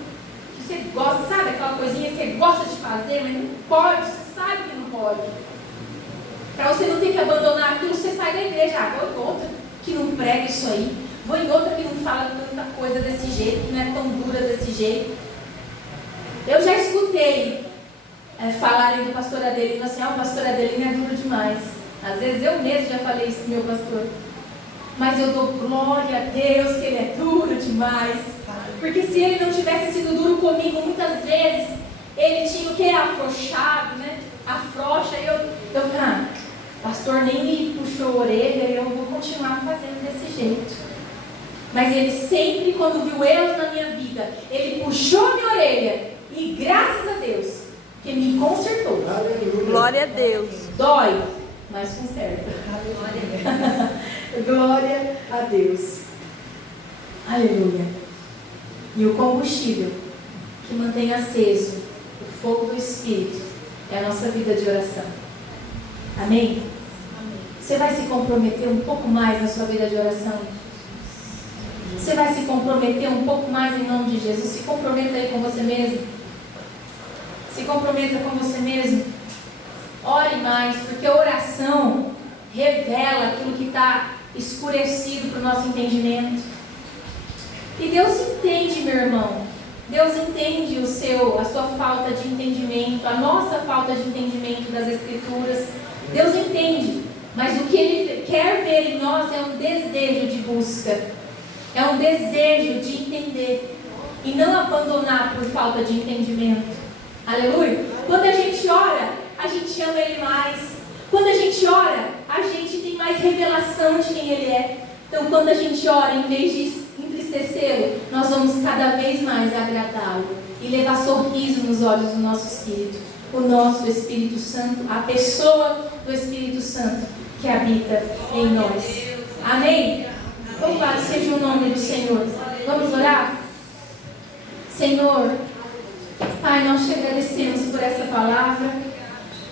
que você gosta, sabe? Aquela coisinha que você gosta de fazer, mas não pode. Você sabe que não pode. Para você não ter que abandonar aquilo, você sai da igreja. Ah, vou em outra que não prega isso aí. Vou em outra que não fala tanta coisa desse jeito, que não é tão dura desse jeito. Eu já escutei falarem do pastor Adelino assim, o pastor Adelino é duro demais. Às vezes eu mesmo já falei isso pro meu pastor. Mas eu dou glória a Deus que ele é duro demais. Porque se ele não tivesse sido duro comigo, muitas vezes, ele tinha o que? Afrouxado, né? Afrouxa, e eu pastor nem me puxou a orelha, eu vou continuar fazendo desse jeito. Mas ele sempre, quando viu erros na minha vida, ele puxou a minha orelha. E graças a Deus, que me consertou. Glória a Deus. Dói, mas conserta. Glória a Deus. Aleluia. E o combustível que mantém aceso o fogo do Espírito é a nossa vida de oração. Amém? Você vai se comprometer um pouco mais na sua vida de oração? Você vai se comprometer um pouco mais em nome de Jesus? Se comprometa aí com você mesmo. Se comprometa com você mesmo. Ore mais, porque a oração revela aquilo que está escurecido para o nosso entendimento. E Deus entende, meu irmão. Deus entende a sua falta de entendimento, a nossa falta de entendimento das Escrituras. Deus entende, mas o que Ele quer ver em nós é um desejo de busca, é um desejo de entender e não abandonar por falta de entendimento. Aleluia! Quando a gente ora, a gente ama Ele mais. Quando a gente ora, a gente tem mais revelação de quem Ele é. Então, quando a gente ora, em vez de entristecê-lo, nós vamos cada vez mais agradá-lo e levar sorriso nos olhos do nosso espírito. O nosso Espírito Santo, a pessoa do Espírito Santo que habita em nós. Amém? Louvado seja o nome do Senhor. Vamos Senhor, Pai, nós te agradecemos por essa palavra.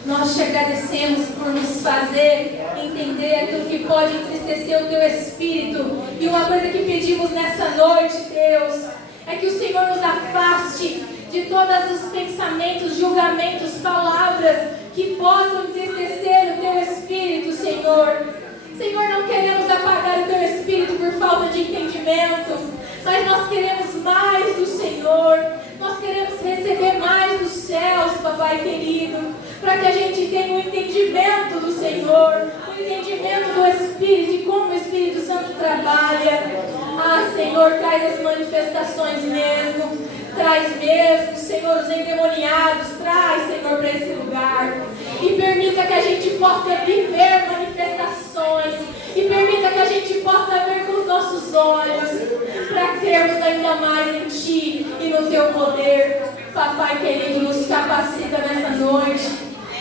Nós te agradecemos por nos fazer entender aquilo que pode entristecer o Teu Espírito. E uma coisa que pedimos nessa noite, Deus, é que o Senhor nos afaste de todos os pensamentos, julgamentos, palavras que possam entristecer o Teu Espírito, Senhor. Senhor, não queremos apagar o Teu Espírito por falta de entendimento, mas nós queremos mais do Senhor. Nós queremos receber mais dos céus, Papai querido, para que a gente tenha um entendimento do Senhor, um entendimento do Espírito e como o Espírito Santo trabalha. Ah, Senhor, traz as manifestações mesmo, traz mesmo, Senhor, os endemoniados, traz, Senhor, para esse lugar. E permita que a gente possa viver manifestações, e permita que a gente possa ver com os nossos olhos, para crermos ainda mais em Ti e no Teu poder. Papai querido, nos capacita nessa noite.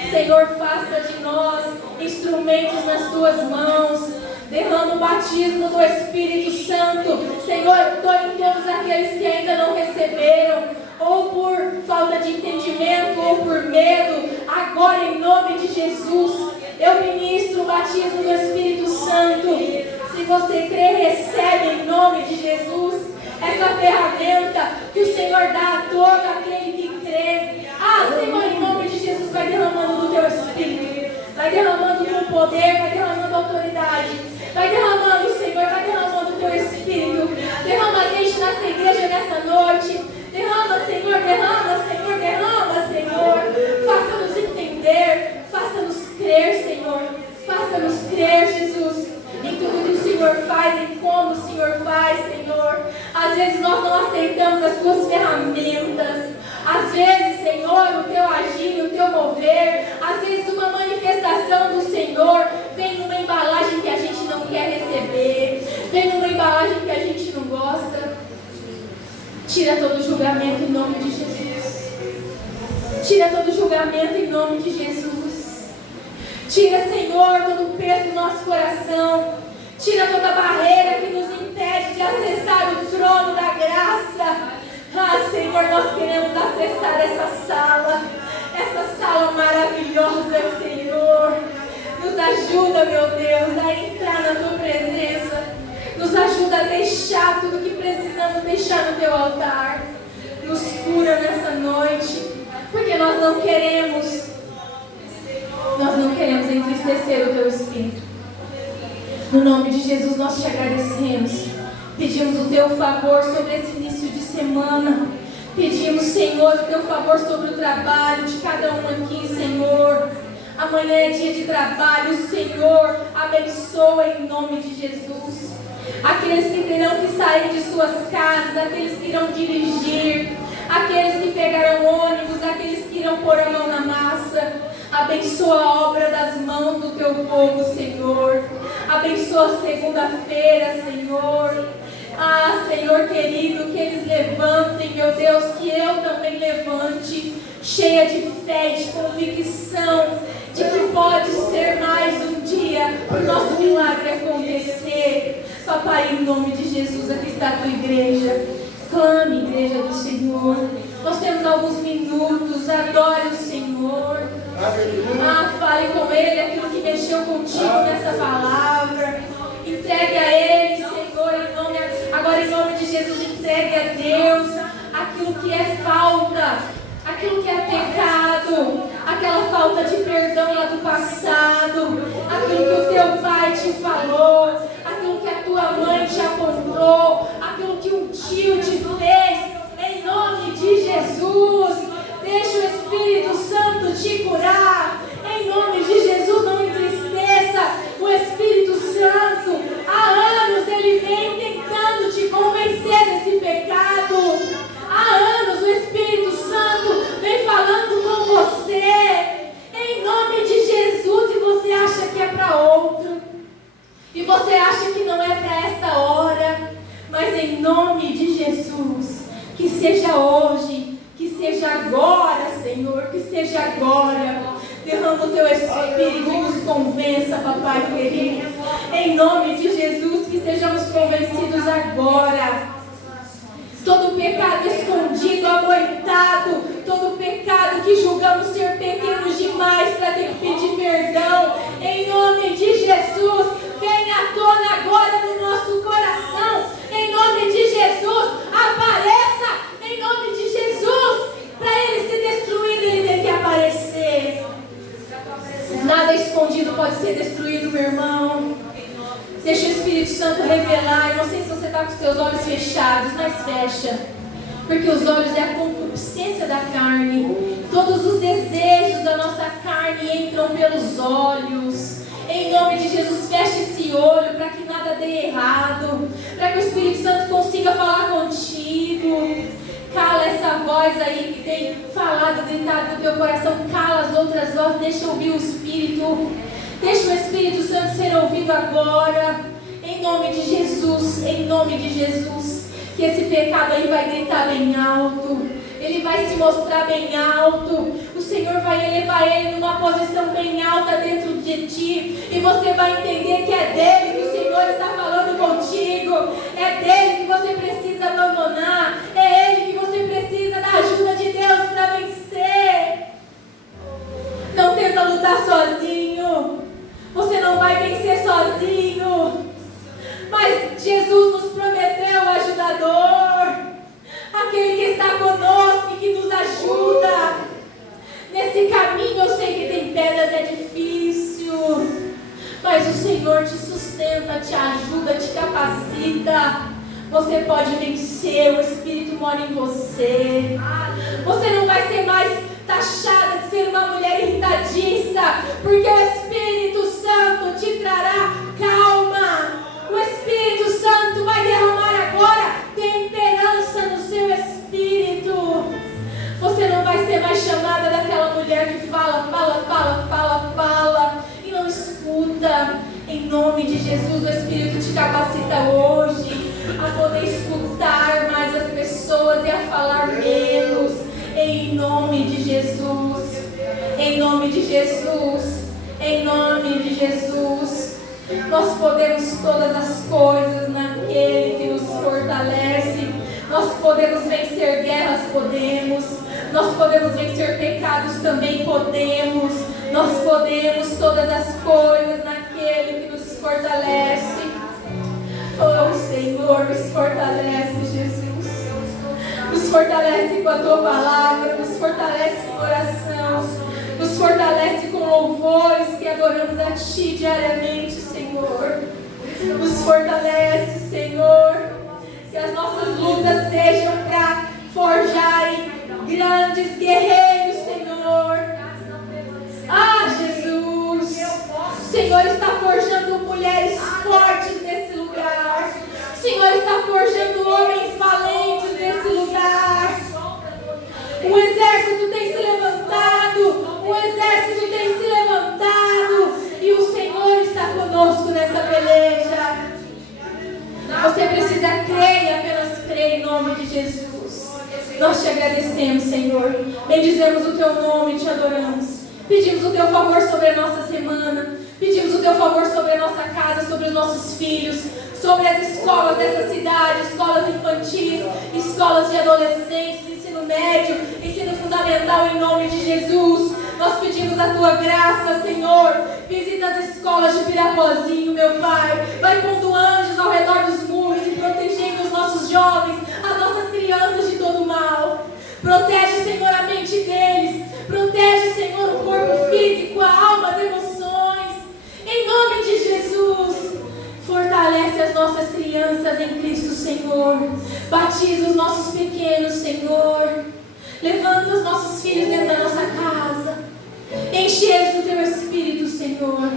Senhor, faça de nós instrumentos nas Tuas mãos. Derrama o batismo do Espírito Santo. Senhor, todos aqueles que ainda não receberam, ou por falta de entendimento, ou por medo, agora em nome de Jesus, eu ministro o batismo do Espírito Santo. Se você crê, recebe em nome de Jesus essa ferramenta que o Senhor dá a todo aquele que crê. Ah, Senhor, em nome de Jesus, vai derramando do Teu Espírito, vai derramando com poder, vai derramando autoridade, vai derramando, Senhor, vai derramando o Teu Espírito. Derrama a gente nessa igreja nessa noite. Derrama, Senhor, derrama, Senhor, derrama, Senhor. Faça-nos entender, faça-nos crer, Senhor. Faça-nos crer, Jesus, em tudo que o Senhor faz, em como o Senhor faz, Senhor. Às vezes nós não aceitamos as Tuas ferramentas. Às vezes, Senhor, o Teu agir, o Teu mover, às vezes uma manifestação do Senhor vem numa embalagem que a gente não quer receber, vem numa embalagem que a gente não gosta. Tira todo julgamento em nome de Jesus. Tira todo julgamento em nome de Jesus. Tira, Senhor, todo o peso do nosso coração. Tira toda barreira que nos impede de acessar o trono da graça. Ah, Senhor, nós queremos acessar essa sala maravilhosa, Senhor. Nos ajuda, meu Deus, a entrar na Tua presença. Nos ajuda a deixar tudo que precisamos deixar no Teu altar. Nos cura nessa noite, porque nós não queremos entristecer o Teu Espírito. No nome de Jesus nós Te agradecemos. Pedimos o Teu favor sobre esse início de semana. Pedimos, Senhor, o Teu favor sobre o trabalho de cada um aqui, Senhor. Amanhã é dia de trabalho, Senhor. Abençoa em nome de Jesus. Aqueles que terão que sair de suas casas, aqueles que irão dirigir, aqueles que pegarão ônibus, aqueles que irão pôr a mão na massa. Abençoa a obra das mãos do Teu povo, Senhor. Abençoa segunda-feira, Senhor. Ah, Senhor querido, que eles levantem, meu Deus, que eu também levante, cheia de fé, de convicção, de que pode ser mais um dia o nosso milagre acontecer. Papai, em nome de Jesus, aqui está a Tua igreja. Clame, igreja do Senhor. Nós temos alguns minutos, adore o Senhor. Ah, fale com Ele aquilo que mexeu contigo nessa palavra. Entregue a Ele, Senhor, agora em nome de Jesus, entregue a Deus aquilo que é falta, aquilo que é pecado, aquela falta de perdão lá do passado, aquilo que o teu pai te falou, aquilo que a tua mãe te apontou, aquilo que um tio te fez, em nome de Jesus. Deixa o Espírito Santo te curar, em nome de Jesus. Não entristeça o Espírito Santo. Há anos ele vem tentando te convencer desse pecado. Há anos o Espírito Santo vem falando com você, em nome de Jesus, e você acha que é para outro, e você acha que não é para esta hora, mas em nome de Jesus, que seja hoje, que seja agora, Senhor, que seja agora. Derrama o teu Espírito e nos convença, papai querido. Em nome de Jesus, que sejamos convencidos agora. Todo pecado escondido, todo pecado que julgamos ser pequenos demais para ter que pedir perdão, em nome de Jesus, venha à tona agora no nosso coração, em nome de Jesus, apareça, em nome de Jesus, para ele ser destruído, ele tem que aparecer. Nada escondido pode ser destruído, meu irmão. Deixa o Espírito Santo revelar. Eu não sei se você está com os seus olhos fechados, mas fecha. Porque os olhos é a concupiscência da carne. Todos os desejos da nossa carne entram pelos olhos. Em nome de Jesus, feche esse olho para que nada dê errado. Para que o Espírito Santo consiga falar contigo. Cala essa voz aí que tem falado, gritado no teu coração. Cala as outras vozes, deixa ouvir o Espírito. Deixa o Espírito Santo ser ouvido agora. Em nome de Jesus, em nome de Jesus. Que esse pecado aí vai gritar bem alto. Ele vai se mostrar bem alto. O Senhor vai elevar ele numa posição bem alta dentro de ti. E você vai entender que é dele que o Senhor está falando contigo. É dele que você precisa abandonar. É ele que você precisa da ajuda de Deus para vencer. Não tenta lutar sozinho. Você não vai vencer sozinho. Mas Jesus nos prometeu o ajudador. Aquele que está conosco e que nos ajuda. Nesse caminho eu sei que tem pedras, é difícil. Mas o Senhor te sustenta, te ajuda, te capacita. Você pode vencer, o Espírito mora em você. Você não vai ser mais taxada de ser uma mulher irritadiça, porque o Espírito Santo te trará calma. O Espírito Santo vai derramar agora temperança no seu espírito. Você não vai ser mais chamada daquela mulher que fala e não escuta. Em nome de Jesus, o Espírito te capacita hoje a poder escutar mais as pessoas e a falar menos. Em nome de Jesus. Em nome de Jesus. Em nome de Jesus. Nós podemos todas as coisas naquele que nos fortalece. Nós podemos vencer guerras, podemos. Nós podemos vencer pecados, também podemos. Nós podemos todas as coisas naquele que nos fortalece. Oh Senhor, nos fortalece, Jesus. Nos fortalece com a Tua palavra, nos fortalece com oração, nos fortalece com louvores que adoramos a Ti diariamente, Senhor. Nos fortalece, Senhor, que as nossas lutas sejam para forjarem grandes guerreiros, Senhor. Ah, Jesus, o Senhor está forjando mulheres fortes nesse lugar. O Senhor está forjando homens valentes nesse lugar. O exército tem se levantado. O exército tem se levantado. E o Senhor está conosco nessa peleja. Você precisa crer e apenas crer em nome de Jesus. Nós te agradecemos, Senhor. Bendizemos o Teu nome e te adoramos. Pedimos o Teu favor sobre a nossa semana. Pedimos o Teu favor sobre a nossa casa, sobre os nossos filhos, sobre as escolas dessa cidade, escolas infantis, escolas de adolescentes, ensino médio, ensino fundamental, em nome de Jesus. Nós pedimos a Tua graça, Senhor. Visita as escolas de Pirapozinho, meu Pai. Vai pondo anjos ao redor dos muros e protegendo os nossos jovens, as nossas crianças de todo mal. Protege, Senhor, a mente deles. Protege, Senhor, o corpo físico, a alma, as emoções. Em nome de Jesus. Fortalece as nossas crianças em Cristo, Senhor. Batiza os nossos pequenos, Senhor. Levanta os nossos filhos dentro da nossa casa. Enche eles do Teu Espírito, Senhor.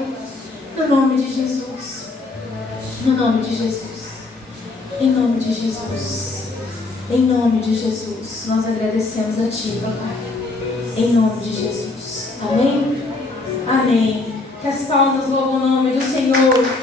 No nome de Jesus. No nome de Jesus. Em nome de Jesus. Em nome de Jesus. Nós agradecemos a Ti, Pai. Em nome de Jesus. Amém? Amém. Que as palmas louvam o nome do Senhor.